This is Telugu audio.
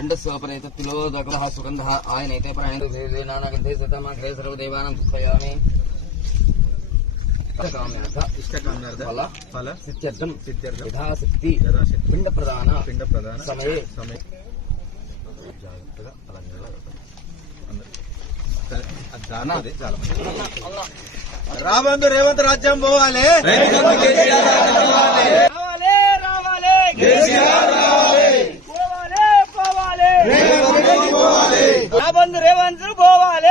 पिंडस्योपरेत तिलोदकः सुगन्धः आयनैते प्राणिनानागन्धे सतमग्रे सर्वदेवानां तुष्टयामि इष्टकाम्यार्थ फल सिद्ध्यर्थं यथाशक्ति पिंड प्रदान समये రాబందు రేవంత్ రాజ్యం పోవాలి రాబందు రేవంత్ పోవాలి